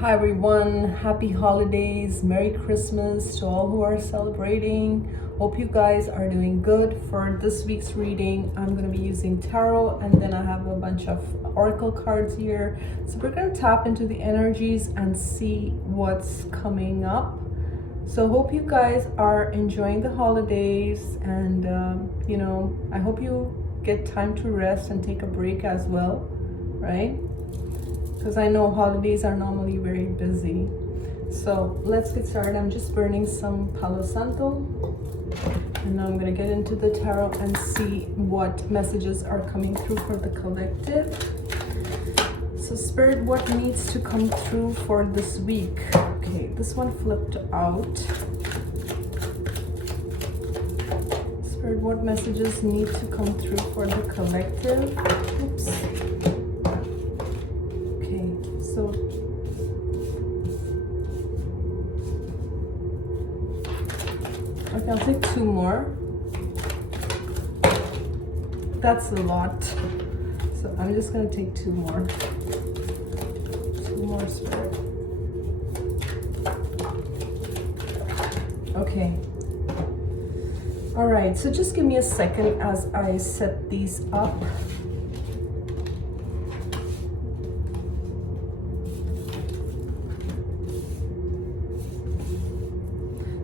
Hi everyone, happy holidays, Merry Christmas to all who are celebrating. Hope you guys are doing good. For this week's reading, I'm going to be using tarot, and then I have a bunch of oracle cards here. So we're going to tap into the energies and see what's coming up. So hope you guys are enjoying the holidays, and I hope you get time to rest and take a break as well, right? Because I know holidays are normally very busy. So let's get started. I'm just burning some Palo Santo, and now I'm going to get into the tarot and see what messages are coming through for the collective. So Spirit, what needs to come through for this week? Okay, this one flipped out. Spirit, what messages need to come through for the collective? Oops. So okay, I'll take two more. That's a lot. So I'm just gonna take two more. Two more, Spirit. Okay. All right, so just give me a second as I set these up.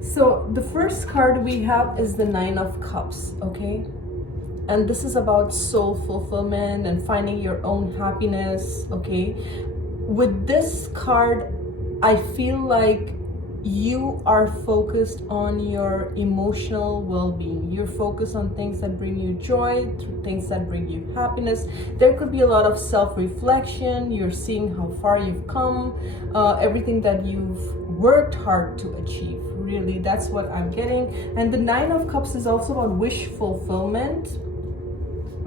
So the first card we have is the Nine of Cups, okay? And this is about soul fulfillment and finding your own happiness, okay? With this card, I feel like you are focused on your emotional well-being. You're focused on things that bring you joy, things that bring you happiness. There could be a lot of self-reflection. You're seeing how far you've come, everything that you've worked hard to achieve. Really, that's what I'm getting. And the Nine of Cups is also about wish fulfillment.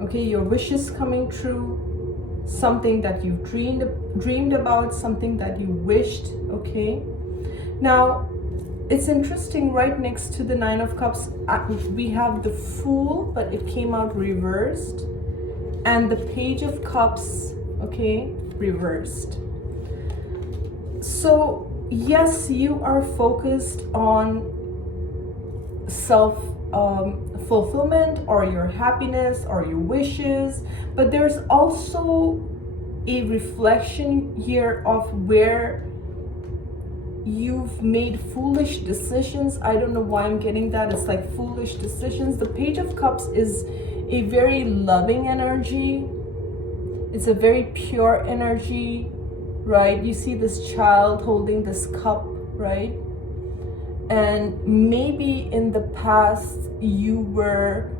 Okay, your wishes coming true, something that you've dreamed about, something that you wished, okay? Now, it's interesting, right next to the Nine of Cups, we have the Fool, but it came out reversed, and the Page of Cups, okay, reversed. So, yes, you are focused on self fulfillment or your happiness or your wishes, but there's also a reflection here of where you've made foolish decisions. I don't know why I'm getting that. It's like foolish decisions. The Page of Cups is a very loving energy. It's a very pure energy, right? You see this child holding this cup, right? And maybe in the past you were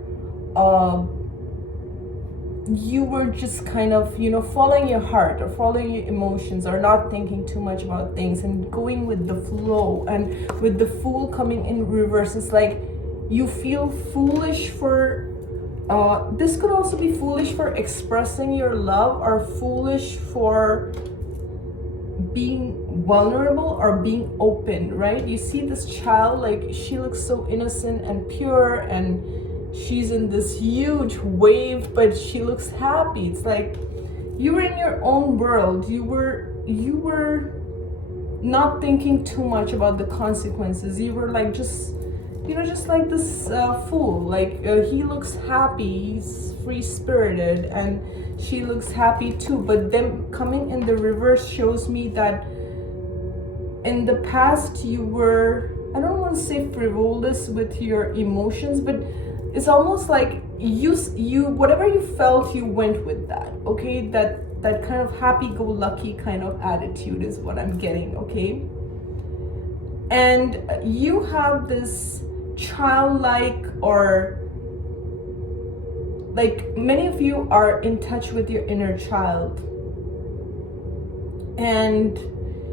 just kind of, following your heart or following your emotions or not thinking too much about things and going with the flow. And with the Fool coming in reverse, it's like you feel foolish for this could also be foolish for expressing your love, or foolish for being vulnerable or being open, right? You see this child, like, she looks so innocent and pure, and she's in this huge wave, but she looks happy. It's like you were in your own world. You were not thinking too much about the consequences. You were like just like this Fool. Like he looks happy, he's free-spirited, and she looks happy too. But them coming in the reverse shows me that in the past you were, I don't want to say frivolous with your emotions, but it's almost like you whatever you felt, you went with that, okay? That kind of happy-go-lucky kind of attitude is what I'm getting, okay? And you have this childlike, or like many of you are in touch with your inner child, and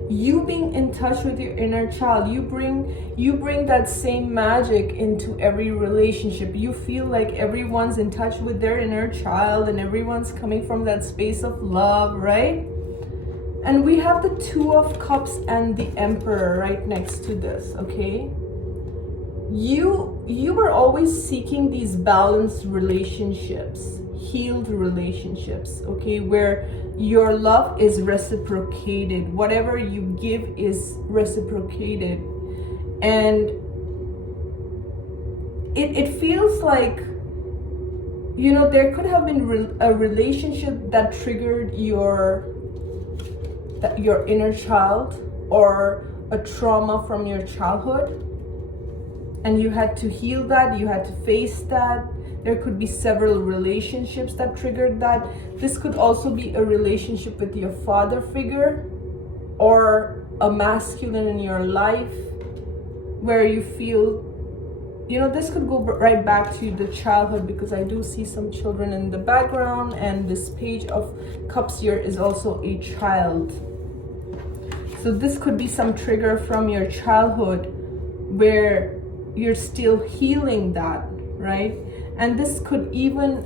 you being in touch with your inner child, you bring that same magic into every relationship. You feel like everyone's in touch with their inner child and everyone's coming from that space of love, right? And we have the Two of Cups and the Emperor right next to this, okay? You were always seeking these balanced relationships, healed relationships, okay, where your love is reciprocated. Whatever you give is reciprocated. And it feels like, you know, there could have been a relationship that triggered your inner child, or a trauma from your childhood, and you had to heal that, you had to face that. There could be several relationships that triggered that. This could also be a relationship with your father figure, or a masculine in your life, where you feel, you know, this could go right back to the childhood, because I do see some children in the background, and this Page of Cups here is also a child. So this could be some trigger from your childhood where you're still healing that, right? And this could even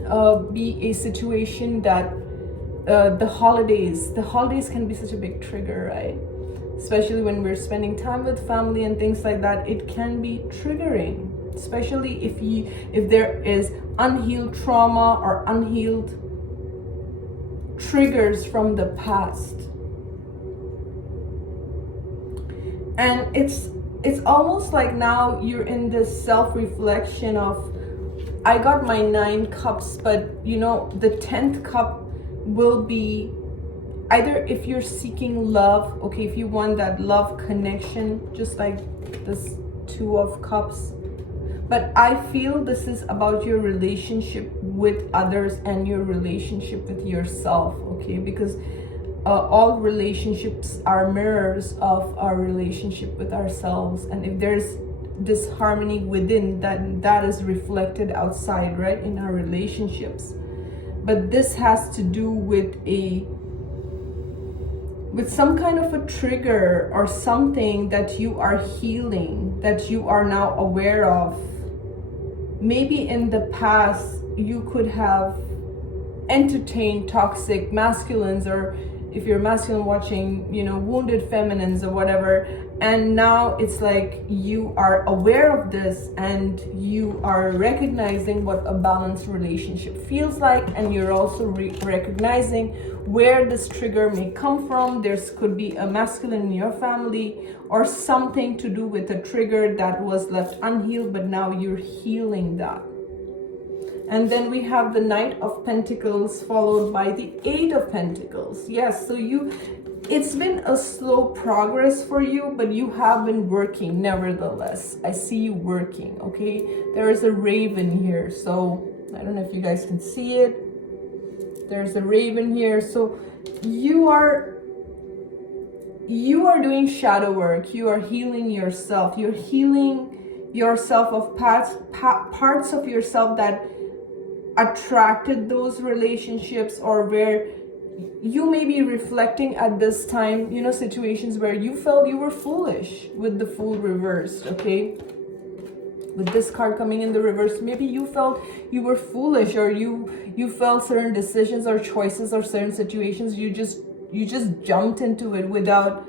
be a situation that the holidays can be such a big trigger, right? Especially when we're spending time with family and things like that, it can be triggering. Especially if there is unhealed trauma or unhealed triggers from the past. And it's almost like now you're in this self-reflection of, I got my 9 cups, but you know, the 10th cup will be either if you're seeking love, okay, if you want that love connection, just like this 2 of Cups. But I feel this is about your relationship with others and your relationship with yourself, okay? Because all relationships are mirrors of our relationship with ourselves. And if there's disharmony within, that is reflected outside, right, in our relationships. But this has to do with some kind of a trigger or something that you are healing, that you are now aware of. Maybe in the past you could have entertained toxic masculines, or if you're masculine watching, you know, wounded feminines or whatever, and now it's like you are aware of this and you are recognizing what a balanced relationship feels like, and you're also recognizing where this trigger may come from. There could be a masculine in your family, or something to do with a trigger that was left unhealed, but now you're healing that. And then we have the Knight of Pentacles followed by the 8 of Pentacles. Yes, so it's been a slow progress for you, but you have been working nevertheless. I see you working, okay? There is a raven here, so I don't know if you guys can see it. There's a raven here. So you are doing shadow work. You are healing yourself. You're healing yourself of parts of yourself that attracted those relationships, or where you may be reflecting at this time, you know, situations where you felt you were foolish, with the Fool reversed, okay? With this card coming in the reverse, maybe you felt you were foolish, or you felt certain decisions or choices or certain situations, you just jumped into it without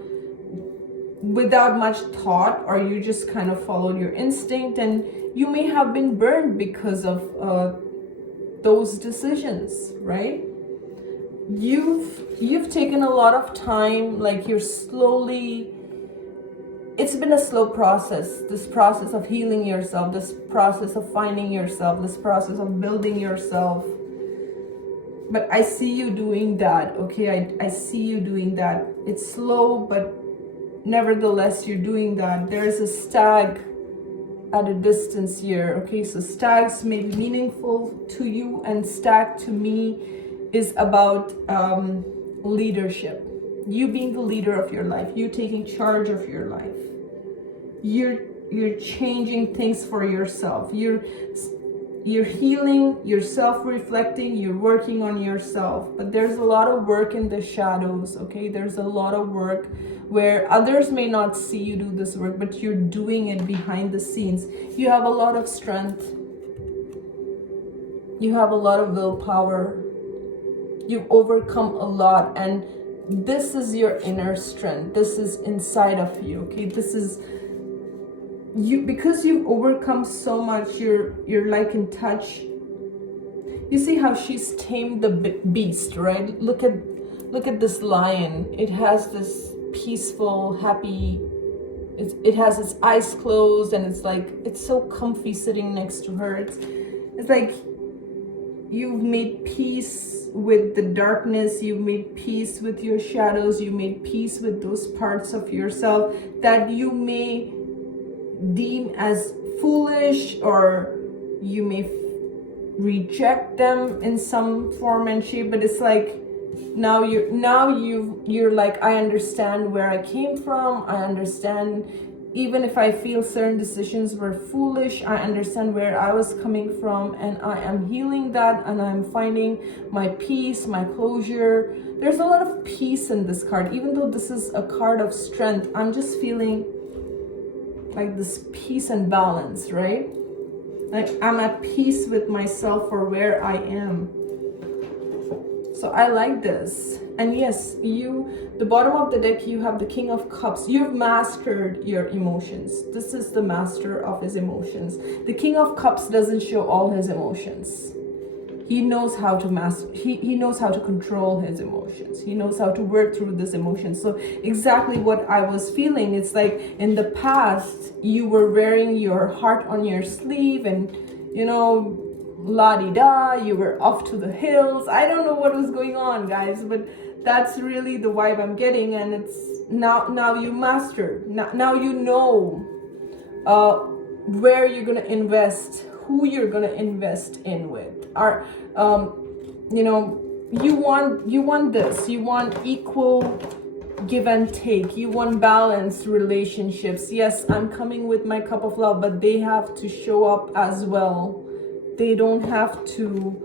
much thought, or you just kind of followed your instinct, and you may have been burned because of those decisions, right? You've taken a lot of time, like you're slowly, it's been a slow process, this process of healing yourself, this process of finding yourself, this process of building yourself. But I see you doing that, okay? I see you doing that. It's slow, but nevertheless, you're doing that. There's a stag at a distance here, okay? So stags may be meaningful to you, and stag to me is about leadership. You being the leader of your life, you taking charge of your life. You're changing things for yourself. You're healing, you're self-reflecting, you're working on yourself. But there's a lot of work in the shadows, okay? There's a lot of work where others may not see you do this work, but you're doing it behind the scenes. You have a lot of strength. You have a lot of willpower. You've overcome a lot, and this is your inner strength. This is inside of you, okay? This is you, because you've overcome so much. You're like in touch. You see how she's tamed the beast, right? Look look at this lion. It has this peaceful, happy, it has its eyes closed, and it's like, it's so comfy sitting next to her. It's like you've made peace with the darkness, you've made peace with your shadows, you made peace with those parts of yourself that you may deem as foolish, or you may reject them in some form and shape. But it's like you're like, I understand where I came from. I understand, even if I feel certain decisions were foolish, I understand where I was coming from, and I am healing that, and I'm finding my peace, my closure. There's a lot of peace in this card. Even though this is a card of strength, I'm just feeling like this peace and balance, right? Like I'm at peace with myself for where I am. So I like this. And yes, the bottom of the deck, you have the King of Cups. You've mastered your emotions. This is the master of his emotions. The King of Cups doesn't show all his emotions. He knows how to master, he knows how to control his emotions. He knows how to work through this emotion. So exactly what I was feeling, it's like in the past, you were wearing your heart on your sleeve, and la-di-da, you were off to the hills. I don't know what was going on, guys, but that's really the vibe I'm getting. And it's now you mastered. Now you know where you're gonna invest, who you're gonna invest in with. You want this. You want equal give and take. You want balanced relationships. Yes, I'm coming with my cup of love, but they have to show up as well. They don't have to,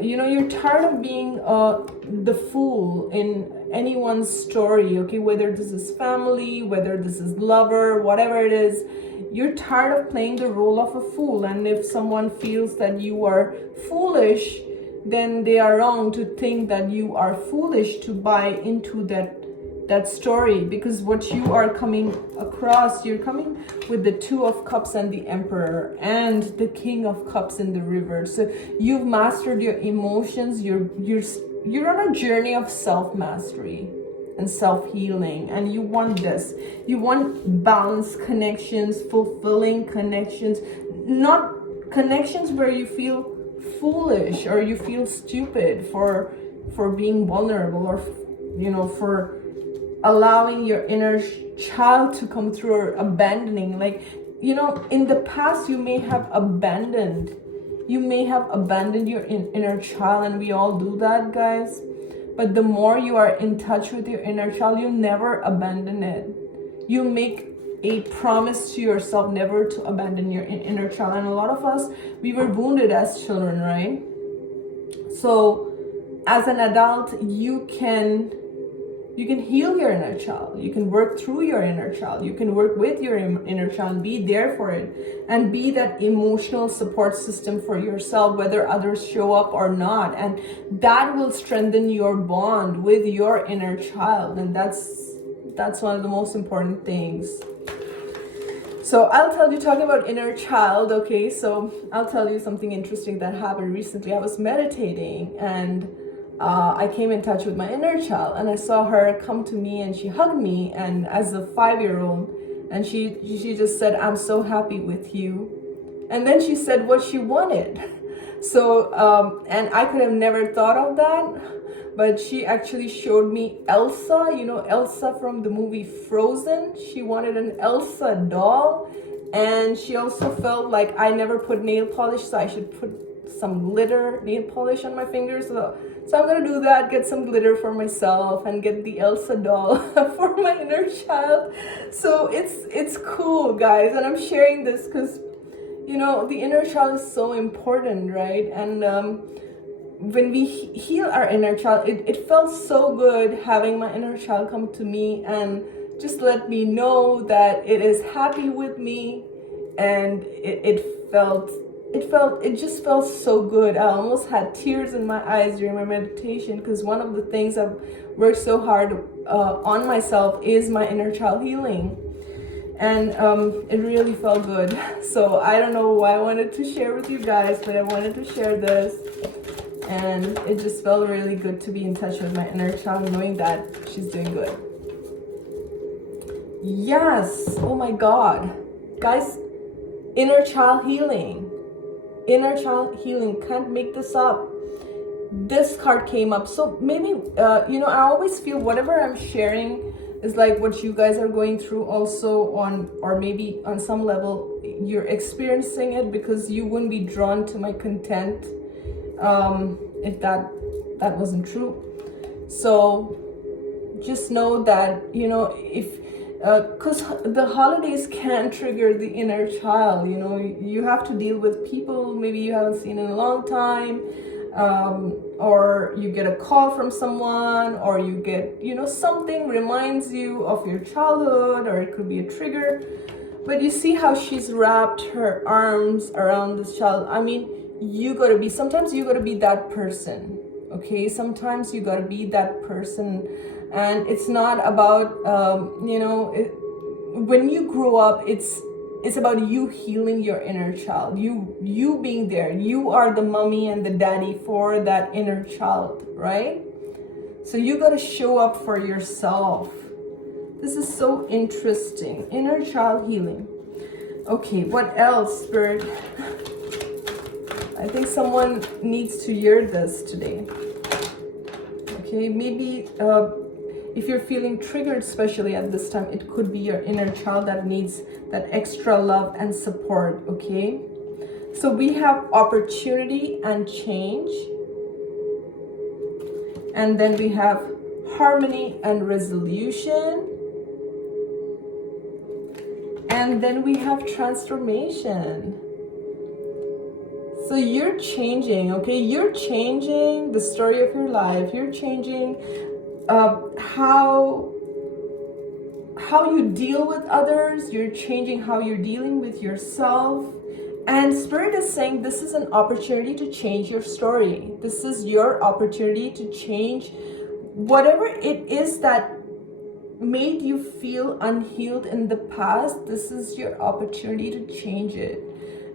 you're tired of being the fool in anyone's story, okay? Whether this is family, whether this is lover, whatever it is, you're tired of playing the role of a fool. And if someone feels that you are foolish, then they are wrong to think that you are foolish to buy into that story, because what you are coming across, you're coming with the Two of Cups and the Emperor and the King of Cups in the reverse. So you've mastered your emotions. You're on a journey of self-mastery and self-healing, and you want this. You want balanced connections, fulfilling connections, not connections where you feel foolish or you feel stupid for being vulnerable, or for allowing your inner child to come through, or abandoning. Like, in the past, you may have abandoned your inner child, and we all do that, guys. But the more you are in touch with your inner child, you never abandon it. You make a promise to yourself never to abandon your inner child. And a lot of us, we were wounded as children, right? So as an adult, you can heal your inner child. You can work through your inner child. You can work with your inner child, be there for it, and be that emotional support system for yourself, whether others show up or not. And that will strengthen your bond with your inner child. And that's one of the most important things. So I'll tell you, talking about inner child, okay, so I'll tell you something interesting that happened recently. I was meditating, and I came in touch with my inner child, and I saw her come to me, and she hugged me, and as a 5-year-old, and she just said, "I'm so happy with you." And then she said what she wanted. So and I could have never thought of that, but she actually showed me Elsa, Elsa from the movie Frozen. She wanted an Elsa doll, and she also felt like I never put nail polish, so I should put some glitter nail polish on my fingers. So I'm gonna do that, get some glitter for myself, and get the Elsa doll for my inner child. So it's cool, guys, and I'm sharing this because the inner child is so important, right? And when we heal our inner child, it felt so good having my inner child come to me and just let me know that it is happy with me, and it just felt so good. I almost had tears in my eyes during my meditation, because one of the things I've worked so hard on myself is my inner child healing, and it really felt good. So I don't know why I wanted to share with you guys, but I wanted to share this. And it just felt really good to be in touch with my inner child, knowing that she's doing good. Yes, oh my God. Guys, inner child healing. Inner child healing, can't make this up. This card came up. So maybe, I always feel whatever I'm sharing is like what you guys are going through also on, or maybe on some level, you're experiencing it, because you wouldn't be drawn to my content if that wasn't true. So just know that, if because the holidays can trigger the inner child. You have to deal with people maybe you haven't seen in a long time, or you get a call from someone, or you get something reminds you of your childhood, or it could be a trigger. But you see how she's wrapped her arms around this child. I mean, sometimes you gotta be that person, okay? Sometimes you gotta be that person. And it's not about, when you grow up, it's about you healing your inner child, you being there. You are the mommy and the daddy for that inner child, right? So you got to show up for yourself. This is so interesting. Inner child healing. Okay, what else, Spirit? I think someone needs to hear this today. Okay, maybe if you're feeling triggered, especially at this time, it could be your inner child that needs that extra love and support, okay? So we have opportunity and change. And then we have harmony and resolution. And then we have transformation. So you're changing, okay? You're changing the story of your life. You're changing how you deal with others. You're changing how you're dealing with yourself. And Spirit is saying this is an opportunity to change your story. This is your opportunity to change whatever it is that made you feel unhealed in the past. This is your opportunity to change it.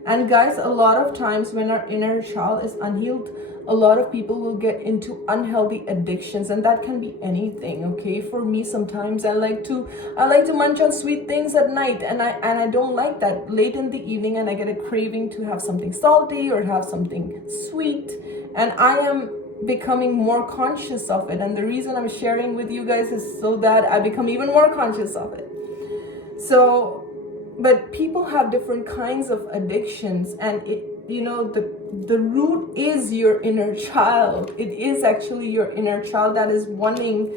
And guys, a lot of times when our inner child is unhealed, a lot of people will get into unhealthy addictions, and that can be anything, okay? For me, sometimes I like to munch on sweet things at night, and I don't like that late in the evening, and I get a craving to have something salty or have something sweet, and I am becoming more conscious of it. And the reason I'm sharing with you guys is so that I become even more conscious of it. So, but people have different kinds of addictions, and the root is your inner child. It is actually your inner child that is wanting,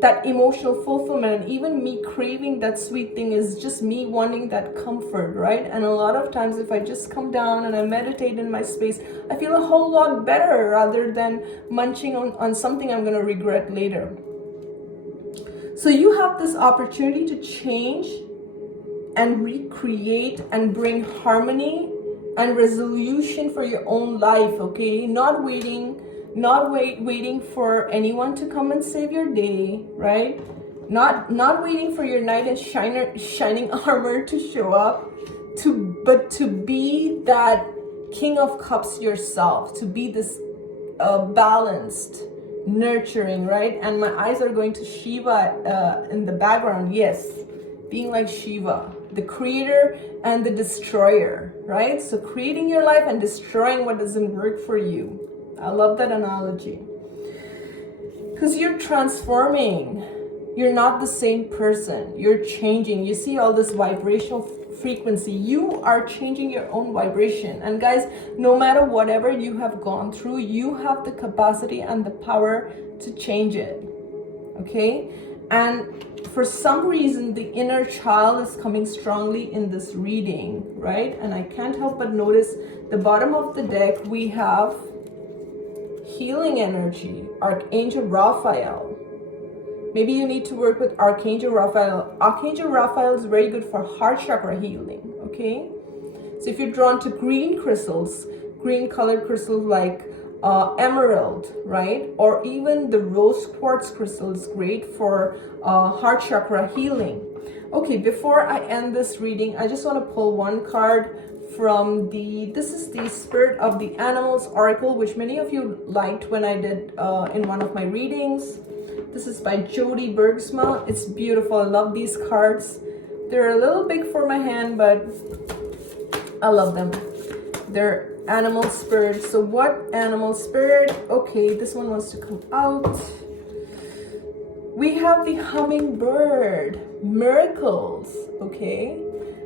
that emotional fulfillment. And even me craving that sweet thing is just me wanting that comfort, right? And a lot of times if I just come down and I meditate in my space, I feel a whole lot better rather than munching on something I'm going to regret later. So you have this opportunity to change and recreate and bring harmony and resolution for your own life, okay? Not waiting for anyone to come and save your day, right? Not waiting for your knight in shining armor to show up, but to be that King of Cups yourself, to be this balanced, nurturing, right? And my eyes are going to Shiva in the background. Yes, being like Shiva, the creator and the destroyer, right? So creating your life and destroying what doesn't work for you. I love that analogy. Because you're transforming. You're not the same person. You're changing. You see all this vibrational frequency. You are changing your own vibration. And guys, no matter whatever you have gone through, you have the capacity and the power to change it. Okay? And for some reason, the inner child is coming strongly in this reading, right? And I can't help but notice the bottom of the deck, we have healing energy, Archangel Raphael. Maybe you need to work with Archangel Raphael. Archangel Raphael is very good for heart chakra healing, okay? So if you're drawn to green crystals, green colored crystals like emerald, right? Or even the rose quartz crystal is great for heart chakra healing. Okay, before I end this reading, I just want to pull one card from this is the Spirit of the Animals Oracle, which many of you liked when I did in one of my readings. This is by Jody Bergsma. It's beautiful. I love these cards. They're a little big for my hand, but I love them. They're animal spirits. So what animal spirit? Okay, this one wants to come out. We have the hummingbird, miracles, okay?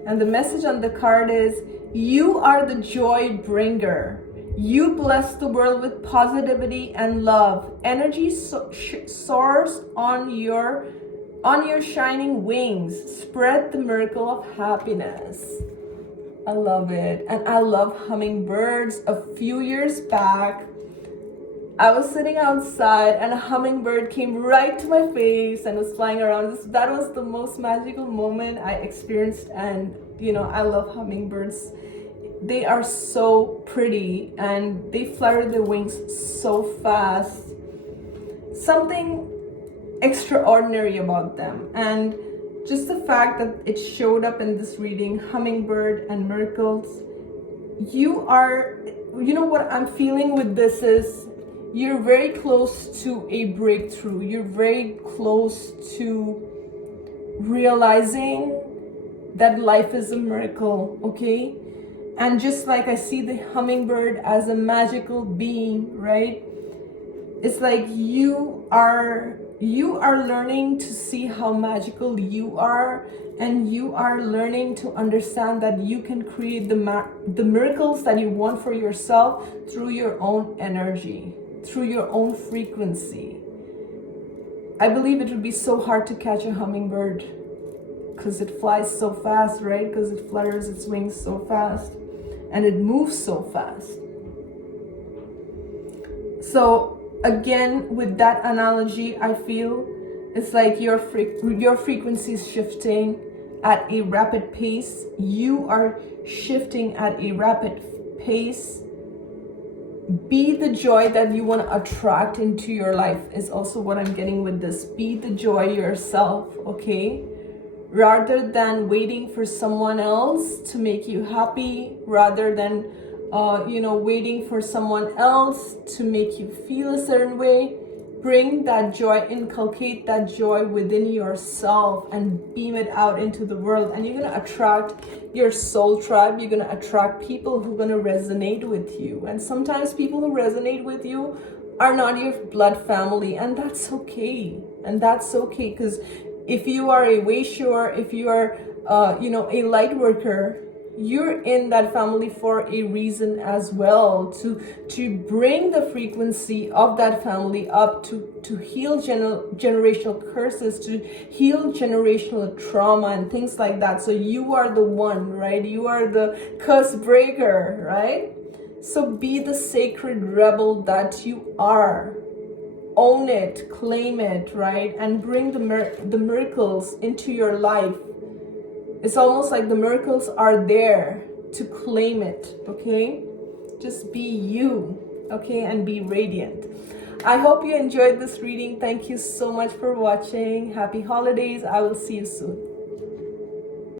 And the message on the card is, you are the joy bringer. You bless the world with positivity and love. Energy soars on your shining wings. Spread the miracle of happiness. I love it. And I love hummingbirds. A few years back, I was sitting outside and a hummingbird came right to my face and was flying around. That was the most magical moment I experienced. And you know, I love hummingbirds. They are so pretty and they flutter their wings so fast. Something extraordinary about them. And just the fact that it showed up in this reading, hummingbird and miracles, you know what I'm feeling with this is, you're very close to a breakthrough. You're very close to realizing that life is a miracle, okay? And just like I see the hummingbird as a magical being, right? It's like you are learning to see how magical you are, and you are learning to understand that you can create the miracles that you want for yourself through your own energy, through your own frequency. I believe it would be so hard to catch a hummingbird because it flies so fast, right? Because it flutters its wings so fast and it moves so fast. So again, with that analogy, I feel it's like your frequency is shifting at a rapid pace. You are shifting at a rapid pace. Be the joy that you want to attract into your life is also what I'm getting with this. Be the joy yourself, okay? Rather than waiting for someone else to make you happy, rather than waiting for someone else to make you feel a certain way, bring that joy, inculcate that joy within yourself and beam it out into the world. And you're going to attract your soul tribe. You're going to attract people who are going to resonate with you. And sometimes people who resonate with you are not your blood family, and that's okay. And that's okay, because if you are a Wayshower, if you are a light worker, you're in that family for a reason as well, to bring the frequency of that family up, to heal generational curses, to heal generational trauma and things like that. So you are the one, right? You are the curse breaker, right? So be the sacred rebel that you are. Own it, claim it, right? And bring the miracles into your life. It's almost like the miracles are there to claim it, okay? Just be you, okay? And be radiant. I hope you enjoyed this reading. Thank you so much for watching. Happy holidays. I will see you soon.